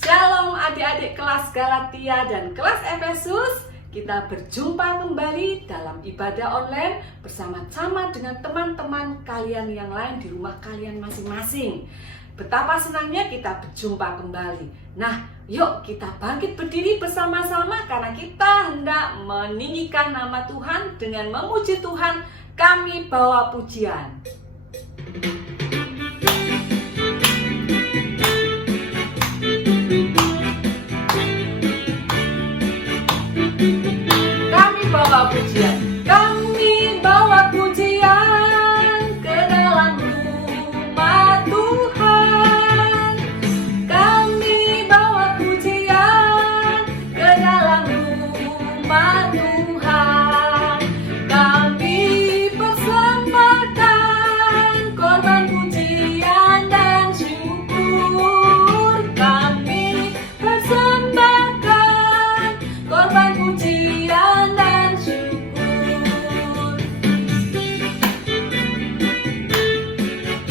Shalom adik-adik kelas Galatia dan kelas Efesus. Kita berjumpa kembali dalam ibadah online bersama-sama dengan teman-teman kalian yang lain di rumah kalian masing-masing. Betapa senangnya kita berjumpa kembali. Nah, yuk kita bangkit berdiri bersama-sama karena kita hendak meninggikan nama Tuhan dengan memuji Tuhan. Kami bawa pujian. Kami bawa pujian. Kami bawa pujian ke dalam rumah Tuhan. Kami bawa pujian ke dalam rumah Tuhan. Kami persembahkan korban pujian dan syukur. Kami persembahkan korban pujian dan syukur.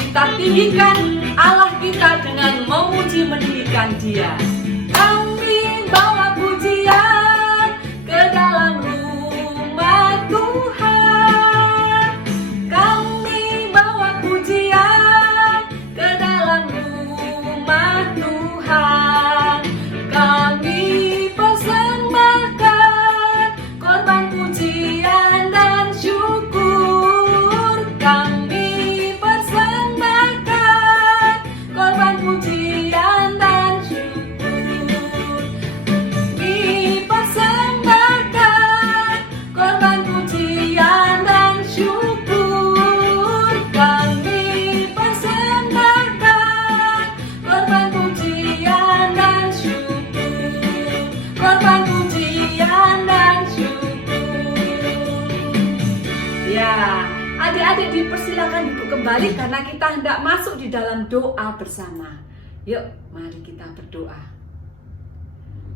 Kita tinggikan Allah kita dengan memuji meninggikan Dia. Kami bawa pujian ke dalam rumah Tuhan. Kami bawa pujian ke dalam rumah Tuhan. Kami persembahkan korban pujian dan syukur. Kami persembahkan korban pujian dan syukur. Kami persembahkan korban pujian dan syukur. Kami persembahkan korban pujian dan syukur. Korban pujian dan syukur. Ya, adik-adik dipersilakan duduk kembali karena kita hendak masuk di dalam doa bersama. Yuk, mari kita berdoa.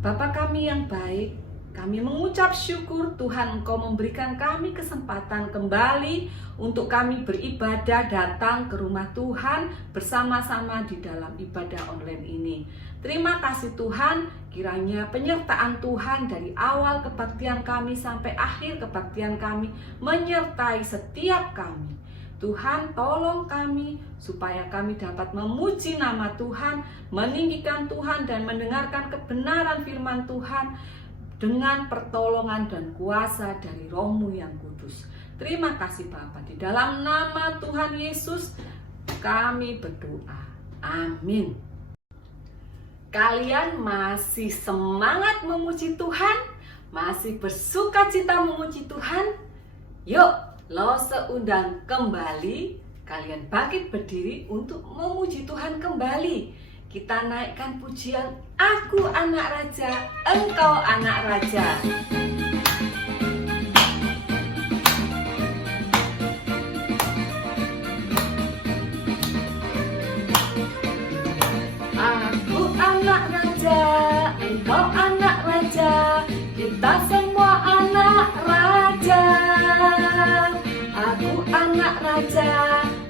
Bapa kami yang baik, kami mengucap syukur Tuhan Engkau memberikan kami kesempatan kembali untuk kami beribadah datang ke rumah Tuhan bersama-sama di dalam ibadah online ini. Terima kasih Tuhan, kiranya penyertaan Tuhan dari awal kebaktian kami sampai akhir kebaktian kami menyertai setiap kami. Tuhan tolong kami supaya kami dapat memuji nama Tuhan, meninggikan Tuhan dan mendengarkan kebenaran firman Tuhan dengan pertolongan dan kuasa dari Roh-Mu yang kudus. Terima kasih Bapa, di dalam nama Tuhan Yesus kami berdoa. Amin. Kalian masih semangat memuji Tuhan? Masih bersukacita memuji Tuhan? Yuk, Lose undang kembali, kalian bangkit berdiri untuk memuji Tuhan kembali. Kita naikkan pujian, Aku anak raja, Engkau anak raja. Aku anak raja, Engkau anak raja, kita semua anak raja. Aku anak raja,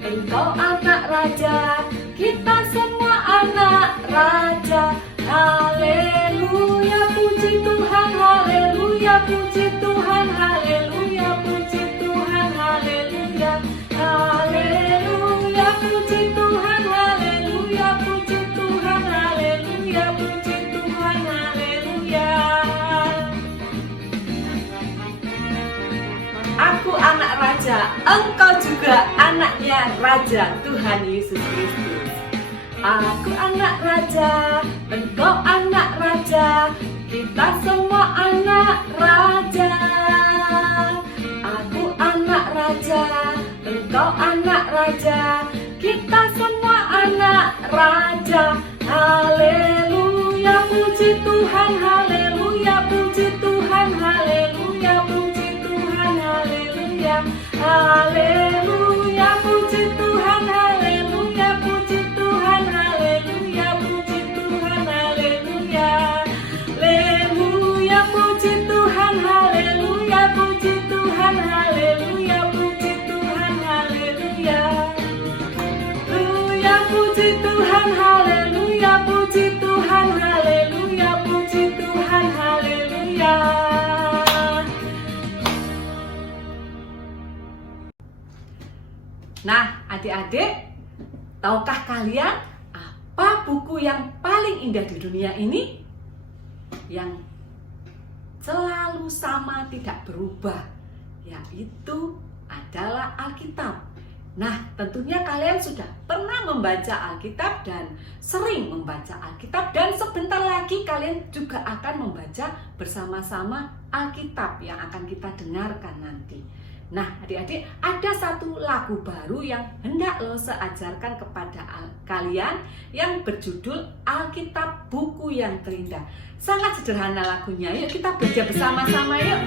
Engkau anak raja, kita semua anak raja. Haleluya, puji Tuhan, haleluya, puji Tuhan, haleluya, puji Tuhan, haleluya. Haleluya, puji Tuhan, haleluya, puji Tuhan, haleluya, puji Tuhan, haleluya. Aku anak raja, engkau juga anaknya Raja Tuhan Yesus Kristus. Aku anak raja, engkau anak raja, kita semua anak raja. Aku anak raja, engkau anak raja, kita semua anak raja. Haleluya, puji Tuhan, haleluya, puji Tuhan, haleluya, puji Tuhan, haleluya. Haleluya, puji Tuhan, haleluya, puji Tuhan, haleluya, puji Tuhan, haleluya. Haleluya, puji Tuhan, haleluya, puji Tuhan, haleluya, puji Tuhan, haleluya. Haleluya, puji Tuhan, haleluya, puji Tuhan, haleluya. Nah, adik-adik, tahukah kalian apa buku yang paling indah di dunia ini? Yang selalu sama, tidak berubah, yaitu adalah Alkitab. Nah, tentunya kalian sudah pernah membaca Alkitab dan sering membaca Alkitab, dan sebentar lagi kalian juga akan membaca bersama-sama Alkitab yang akan kita dengarkan nanti. Nah, adik-adik, ada satu lagu baru yang hendak Lose ajarkan kepada kalian yang berjudul Alkitab Buku yang Terindah. Sangat sederhana lagunya, yuk kita belajar bersama-sama yuk.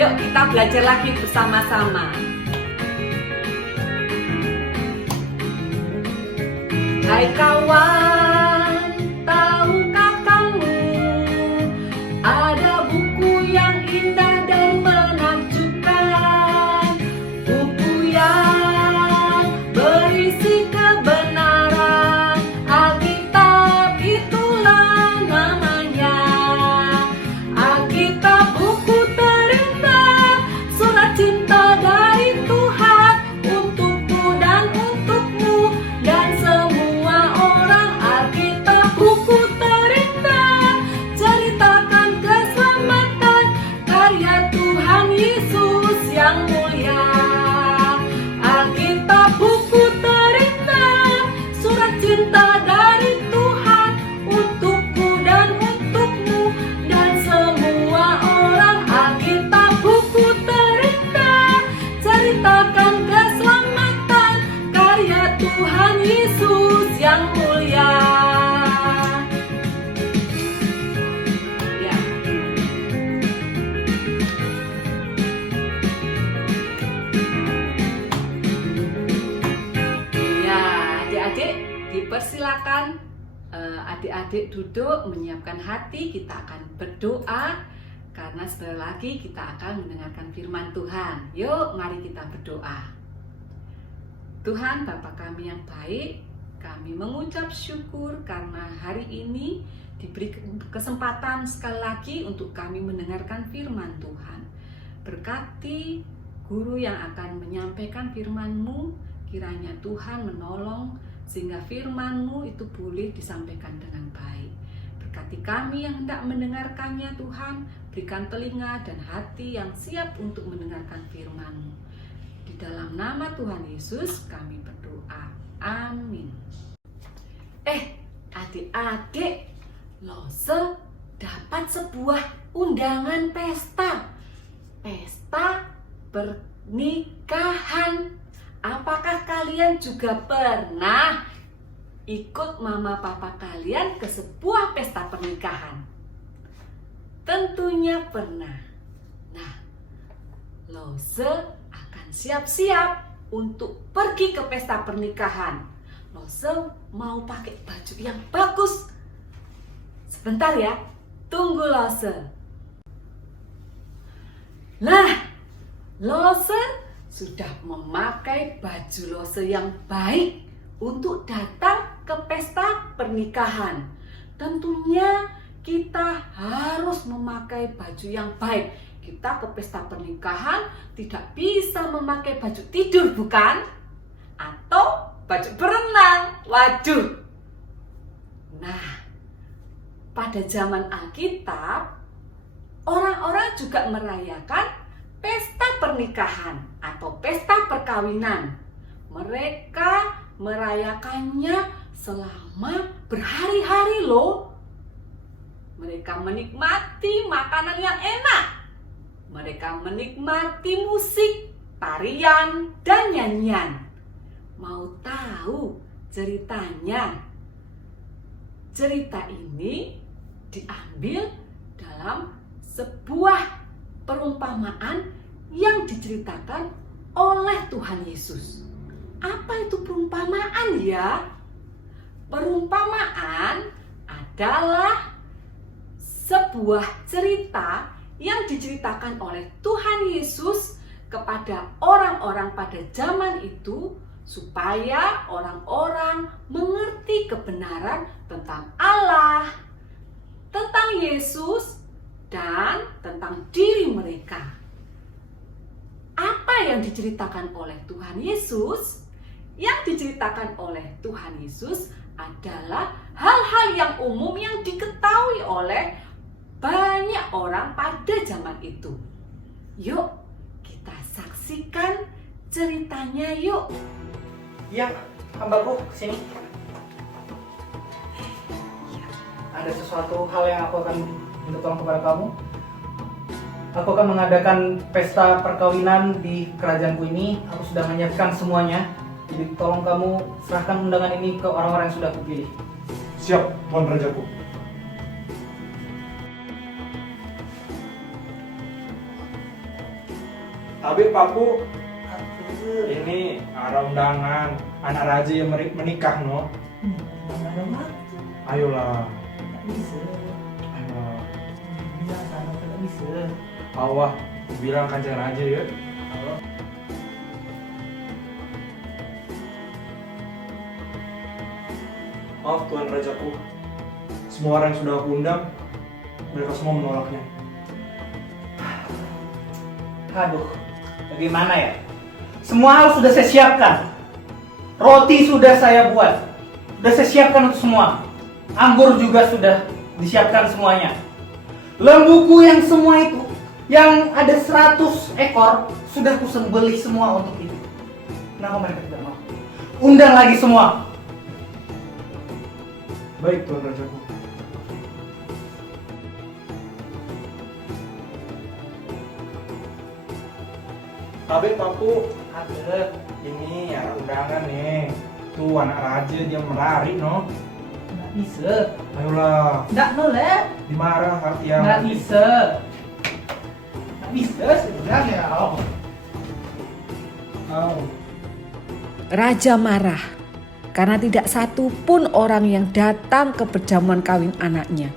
Yuk kita belajar lagi bersama-sama. Hai kawan, tahukah kamu ada buku yang indah dan menakjubkan, buku yang berisi kebenaran. Alkitab itulah namanya. Alkitab buku cinta dari Tuhan untukku dan untukmu dan semua orang. Alkitab buku terindah, ceritakan keselamatan karya Tuhan Yesus yang mulia. Alkitab buku terindah, surat cinta dari Tuhan untukku dan untukmu dan semua orang. Alkitab buku ceritakan keselamatan karya Tuhan Yesus yang mulia. Ya, adik-adik dipersilakan adik-adik duduk, menyiapkan hati. Kita akan berdoa karena sebentar lagi kita akan mendengarkan firman Tuhan. Yuk, mari kita berdoa. Tuhan, Bapa kami yang baik, kami mengucap syukur karena hari ini diberi kesempatan sekali lagi untuk kami mendengarkan firman Tuhan. Berkati guru yang akan menyampaikan firman-Mu, kiranya Tuhan menolong sehingga firman-Mu itu boleh disampaikan dengan baik. Berkati kami yang hendak mendengarkannya Tuhan, berikan telinga dan hati yang siap untuk mendengarkan firman-Mu. Di dalam nama Tuhan Yesus kami berdoa. Amin. Adik-adik, Lose dapat sebuah undangan pesta. Pesta pernikahan. Apakah kalian juga pernah ikut mama papa kalian ke sebuah pesta pernikahan? Tentunya pernah. Nah, Lose akan siap-siap untuk pergi ke pesta pernikahan. Lose mau pakai baju yang bagus. Sebentar ya, tunggu Lose. Nah, Lose sudah memakai baju Lose yang baik untuk datang ke pesta pernikahan. Tentunya kita harus memakai baju yang baik. Kita ke pesta pernikahan tidak bisa memakai baju tidur, bukan? Atau baju berenang. Waduh. Nah, pada zaman Alkitab, orang-orang juga merayakan pesta pernikahan atau pesta perkawinan. Mereka merayakannya selama berhari-hari loh. Mereka menikmati makanan yang enak. Mereka menikmati musik, tarian, dan nyanyian. Mau tahu ceritanya? Cerita ini diambil dalam sebuah perumpamaan yang diceritakan oleh Tuhan Yesus. Apa itu perumpamaan ya? Perumpamaan adalah sebuah cerita yang diceritakan oleh Tuhan Yesus kepada orang-orang pada zaman itu supaya orang-orang mengerti kebenaran tentang Allah, tentang Yesus, dan tentang diri mereka. Apa yang diceritakan oleh Tuhan Yesus? Yang diceritakan oleh Tuhan Yesus adalah hal-hal yang umum yang diketahui oleh banyak orang pada zaman itu. Yuk, kita saksikan ceritanya yuk. Ya, hambaku, sini. Ada sesuatu hal yang aku akan minta tolong kepada kamu. Aku akan mengadakan pesta perkawinan di kerajaanku ini. Aku sudah menyiapkan semuanya. Jadi tolong kamu serahkan undangan ini ke orang-orang yang sudah aku pilih. Siap, Tuan Rajaku. Tapi Papu, ini ada undangan anak raja yang menikah, no? Ayolah. Ayolah. Awah, bilang kanjeng raja ya. Maaf Tuan Rajaku, semua orang yang sudah aku undang, mereka semua menolaknya. Aduh, bagaimana ya? Semua hal sudah saya siapkan. Roti sudah saya buat. Sudah saya siapkan untuk semua. Anggur juga sudah disiapkan semuanya. Lembuku yang semua itu, yang ada 100 ekor, sudah aku sembelih semua untuk itu. Kenapa mereka tidak mau? Undang lagi semua. Baik Tuan Rajaku. Tapi Papu, ada ini ada undangan nih. Tuh anak raja dia melari, no? Nggak bisa. Ayolah, Nggak boleh. dimarah ya. Nggak bisa. Nggak bisa sebenarnya. Raja marah karena tidak satu pun orang yang datang ke perjamuan kawin anaknya.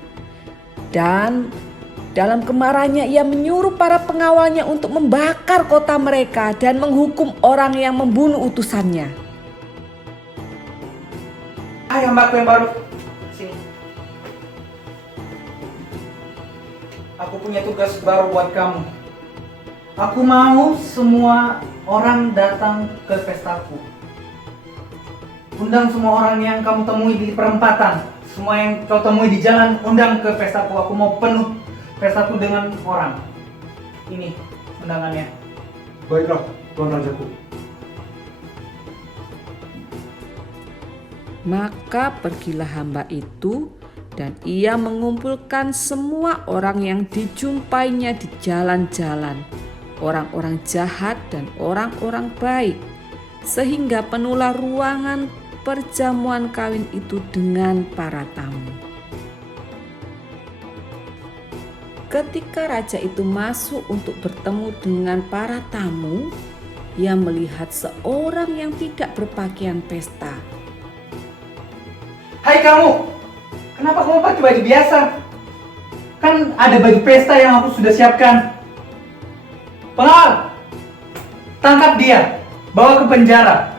Dan dalam kemarahannya ia menyuruh para pengawalnya untuk membakar kota mereka dan menghukum orang yang membunuh utusannya. Hai hambaku yang baru. Sini. Aku punya tugas baru buat kamu. Aku mau semua orang datang ke pestaku. Undang semua orang yang kamu temui di perempatan. Semua yang kau temui di jalan, undang ke pestaku. Aku mau penuh pestaku dengan orang. Ini undangannya. Baiklah Tuan Rajaku. Maka pergilah hamba itu dan ia mengumpulkan semua orang yang dijumpainya di jalan-jalan, orang-orang jahat dan orang-orang baik, sehingga penuhlah ruangan perjamuan kawin itu dengan para tamu. Ketika raja itu masuk untuk bertemu dengan para tamu, ia melihat seorang yang tidak berpakaian pesta. Hai kamu, kenapa kamu pakai baju biasa? Kan ada baju pesta yang aku sudah siapkan. Pengawal, tangkap dia, bawa ke penjara.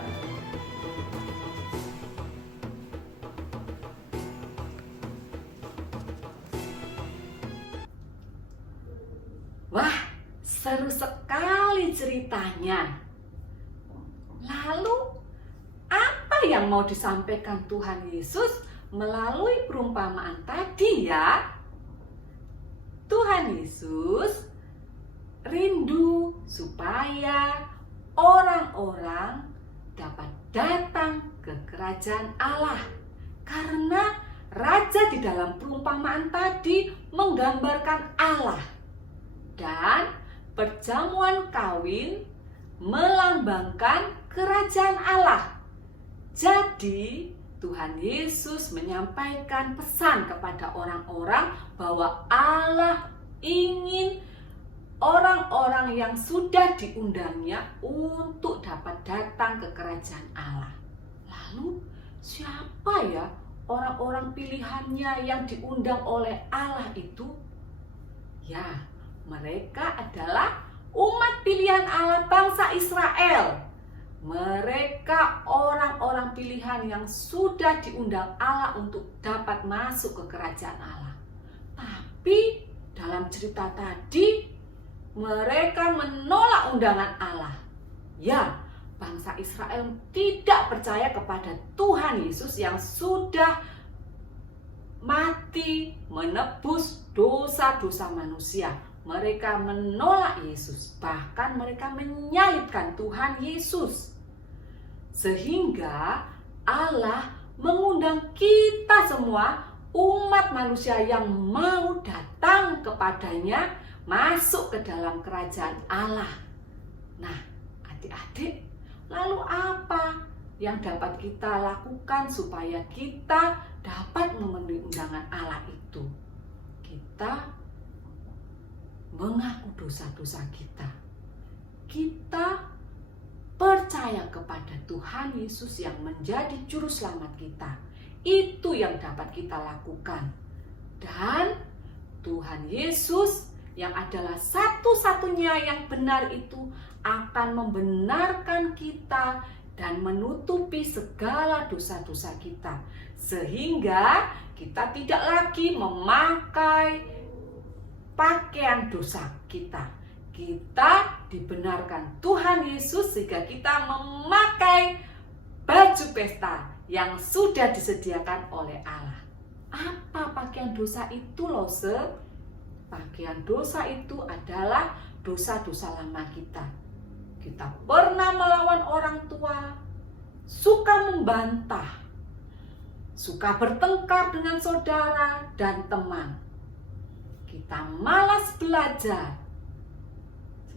Wah, seru sekali ceritanya. Lalu, apa yang mau disampaikan Tuhan Yesus melalui perumpamaan tadi ya? Tuhan Yesus rindu supaya orang-orang dapat datang ke kerajaan Allah. Karena raja di dalam perumpamaan tadi menggambarkan Allah. Dan perjamuan kawin melambangkan kerajaan Allah. Jadi Tuhan Yesus menyampaikan pesan kepada orang-orang bahwa Allah ingin orang-orang yang sudah diundangnya untuk dapat datang ke kerajaan Allah. Lalu siapa ya orang-orang pilihannya yang diundang oleh Allah itu? Ya, mereka adalah umat pilihan Allah bangsa Israel. Mereka orang-orang pilihan yang sudah diundang Allah untuk dapat masuk ke kerajaan Allah. Tapi dalam cerita tadi, mereka menolak undangan Allah. Ya, bangsa Israel tidak percaya kepada Tuhan Yesus yang sudah mati menebus dosa-dosa manusia. Mereka menolak Yesus, bahkan mereka menyalibkan Tuhan Yesus. Sehingga Allah mengundang kita semua, umat manusia yang mau datang kepadanya, masuk ke dalam kerajaan Allah. Nah, adik-adik, lalu apa yang dapat kita lakukan supaya kita dapat memenuhi undangan Allah itu? Kita mengaku dosa-dosa kita. Kita percaya kepada Tuhan Yesus yang menjadi juru selamat kita. Itu yang dapat kita lakukan. Dan Tuhan Yesus yang adalah satu-satunya yang benar itu akan membenarkan kita dan menutupi segala dosa-dosa kita. Sehingga kita tidak lagi memakai pakaian dosa kita. Kita dibenarkan Tuhan Yesus sehingga kita memakai baju pesta yang sudah disediakan oleh Allah. Apa pakaian dosa itu, Lose? Pakaian dosa itu adalah dosa-dosa lama kita. Kita pernah melawan orang tua, suka membantah, suka bertengkar dengan saudara dan teman. Kita malas belajar.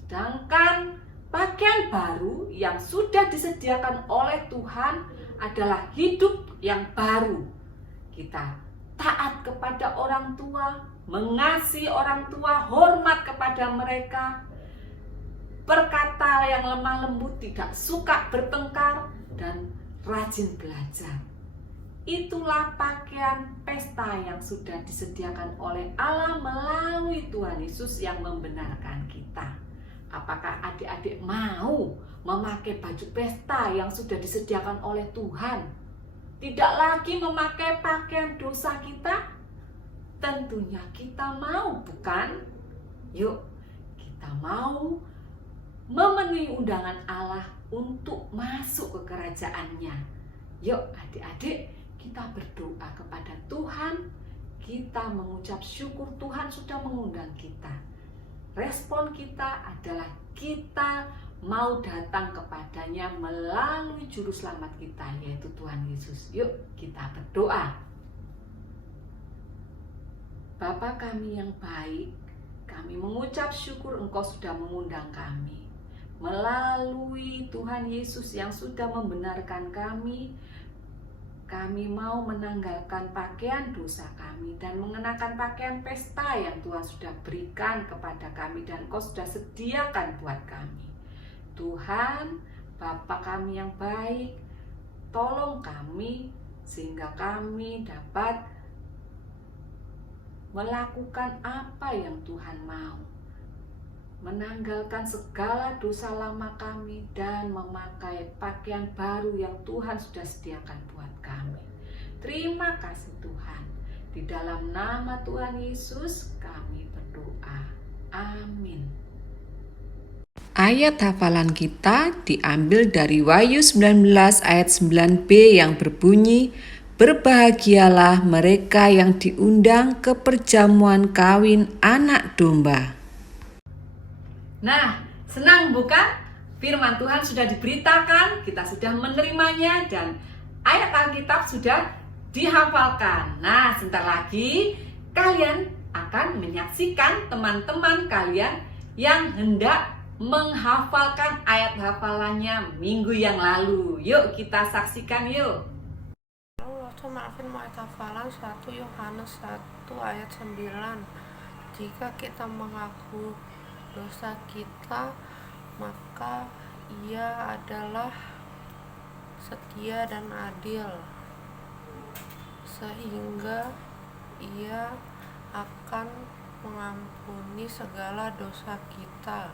Sedangkan pakaian baru yang sudah disediakan oleh Tuhan adalah hidup yang baru. Kita taat kepada orang tua, mengasihi orang tua, hormat kepada mereka, berkata yang lemah lembut, tidak suka bertengkar, dan rajin belajar. Itulah pakaian pesta yang sudah disediakan oleh Allah melalui Tuhan Yesus yang membenarkan kita. Apakah adik-adik mau memakai baju pesta yang sudah disediakan oleh Tuhan? Tidak lagi memakai pakaian dosa kita? Tentunya kita mau, bukan? Yuk, kita mau memenuhi undangan Allah untuk masuk ke kerajaannya. Yuk adik-adik, kita berdoa kepada Tuhan. Kita mengucap syukur Tuhan sudah mengundang kita. Respon kita adalah kita mau datang kepadanya melalui juru selamat kita, yaitu Tuhan Yesus. Yuk kita berdoa. Bapa kami yang baik, kami mengucap syukur Engkau sudah mengundang kami. Melalui Tuhan Yesus yang sudah membenarkan kami mau menanggalkan pakaian dosa kami dan mengenakan pakaian pesta yang Tuhan sudah berikan kepada kami dan Engkau sudah sediakan buat kami. Tuhan, Bapa kami yang baik, tolong kami sehingga kami dapat melakukan apa yang Tuhan mau. Menanggalkan segala dosa lama kami dan memakai pakaian baru yang Tuhan sudah sediakan buat kami. Terima kasih Tuhan. Di dalam nama Tuhan Yesus kami berdoa. Amin. Ayat hafalan kita diambil dari Wahyu 19 ayat 9b yang berbunyi, "Berbahagialah mereka yang diundang ke perjamuan kawin anak domba." Nah, senang bukan? Firman Tuhan sudah diberitakan, kita sudah menerimanya dan ayat Alkitab sudah dihafalkan. Nah, sebentar lagi kalian akan menyaksikan teman-teman kalian yang hendak menghafalkan ayat hafalannya minggu yang lalu. Yuk kita saksikan yuk. Waktu maafin ayat hafalan 1 Yohanes 1 ayat 9. Jika kita mengaku dosa kita, maka Ia adalah setia dan adil, sehingga Ia akan mengampuni segala dosa kita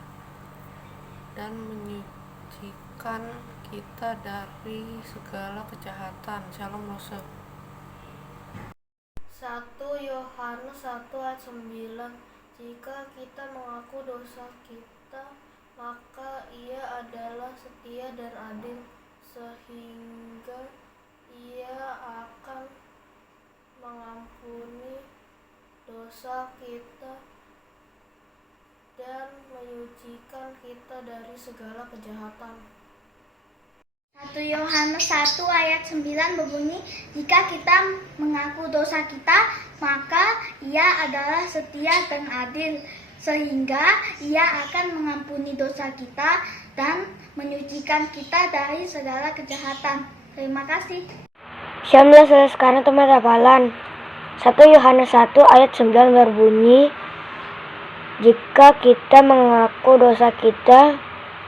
dan menyucikan kita dari segala kejahatan. Shalom Lose. 1 Yohanes 1 ayat 9. Jika kita mengaku dosa kita, maka Ia adalah setia dan adil, sehingga Ia akan mengampuni dosa kita dan menyucikan kita dari segala kejahatan. 1 Yohanes 1 ayat 9 berbunyi, jika kita mengaku dosa kita, maka Ia adalah setia dan adil, sehingga Ia akan mengampuni dosa kita dan menyucikan kita dari segala kejahatan. Terima kasih. Shalom sekarang teman hafalan 1 Yohanes 1 ayat 9 berbunyi, jika kita mengaku dosa kita,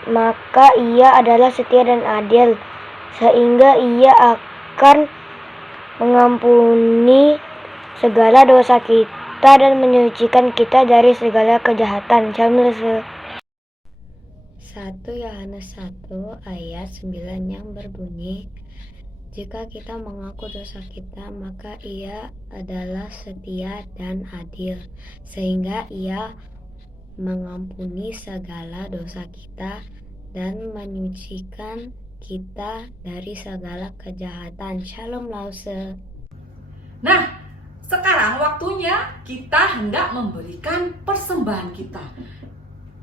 maka Ia adalah setia dan adil, sehingga Ia akan mengampuni segala dosa kita dan menyucikan kita dari segala kejahatan. Shalom. 1 Yohanes 1 ayat 9 yang berbunyi, jika kita mengaku dosa kita, maka Ia adalah setia dan adil, sehingga Ia mengampuni segala dosa kita dan menyucikan kita dari segala kejahatan. Shalom Lause. Nah, sekarang waktunya kita hendak memberikan persembahan kita.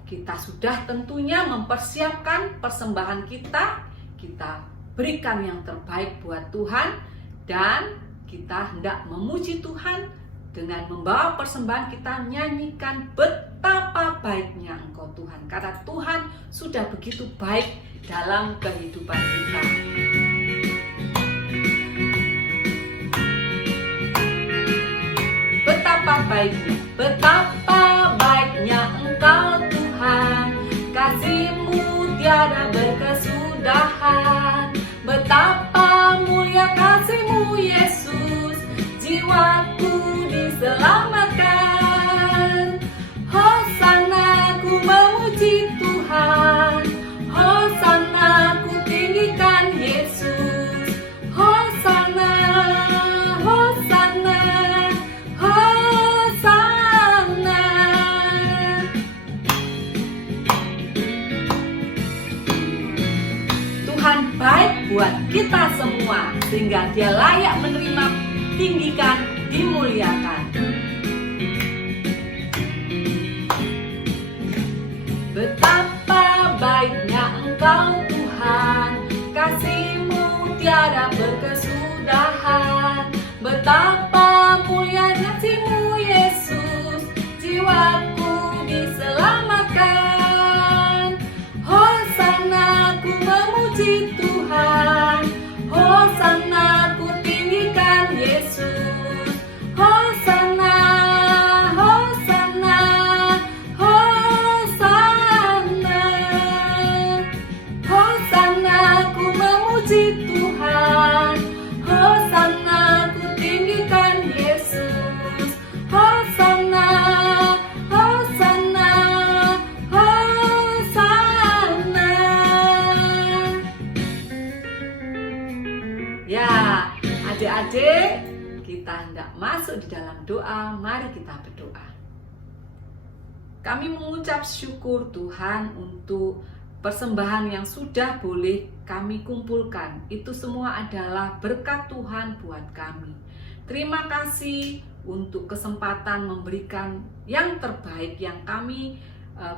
Kita sudah tentunya mempersiapkan persembahan kita. Kita berikan yang terbaik buat Tuhan, dan kita hendak memuji Tuhan dengan membawa persembahan. Kita nyanyikan betapa baiknya Engkau Tuhan, karena Tuhan sudah begitu baik dalam kehidupan kita. Betapa baiknya Engkau Tuhan, kasih-Mu tiada berkesudahan. Betapa mulia kasih-Mu Yesus, jiwaku diselamatkan. Hosana ku memuji Tuhan, Hosana ku tinggikan Yesus. Hosana, Hosana, Hosana. Tuhan baik buat kita semua, sehingga Dia layak menerima, tinggikan, dimuliakan. Betapa baiknya Engkau Tuhan, kasih-Mu tiada berkesudahan. Betapa mulianya kasih-Mu Yesus, jiwaku diselamatkan. Hosana ku memuji Tuhan, Hosana ku tinggikan Yesus. Hosana, Hosana, Hosana. Hosana ku memuji Tuhan, Hosana ku tinggikan Yesus. Hosana, Hosana, Hosana. Ya, adik-adik, kita hendak masuk di dalam doa. Mari kita berdoa. Kami mengucap syukur Tuhan untuk persembahan yang sudah boleh kami kumpulkan. Itu semua adalah berkat Tuhan buat kami. Terima kasih untuk kesempatan memberikan yang terbaik yang kami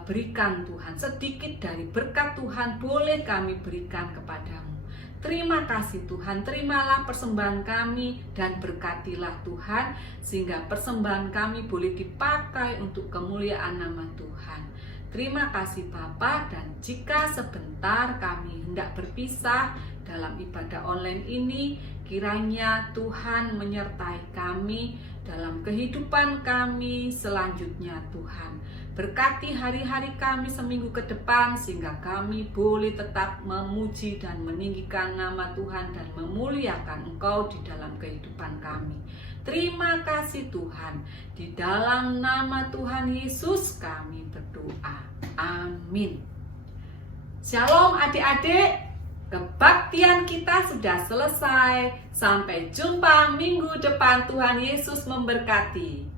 berikan Tuhan. Sedikit dari berkat Tuhan boleh kami berikan kepadamu. Terima kasih Tuhan, terimalah persembahan kami dan berkatilah Tuhan, sehingga persembahan kami boleh dipakai untuk kemuliaan nama Tuhan. Terima kasih Bapa, dan jika sebentar kami hendak berpisah dalam ibadah online ini, kiranya Tuhan menyertai kami dalam kehidupan kami selanjutnya Tuhan. Berkati hari-hari kami seminggu ke depan, sehingga kami boleh tetap memuji dan meninggikan nama Tuhan dan memuliakan Engkau di dalam kehidupan kami. Terima kasih Tuhan, di dalam nama Tuhan Yesus kami berdoa. Amin. Shalom adik-adik, kebaktian kita sudah selesai. Sampai jumpa minggu depan, Tuhan Yesus memberkati.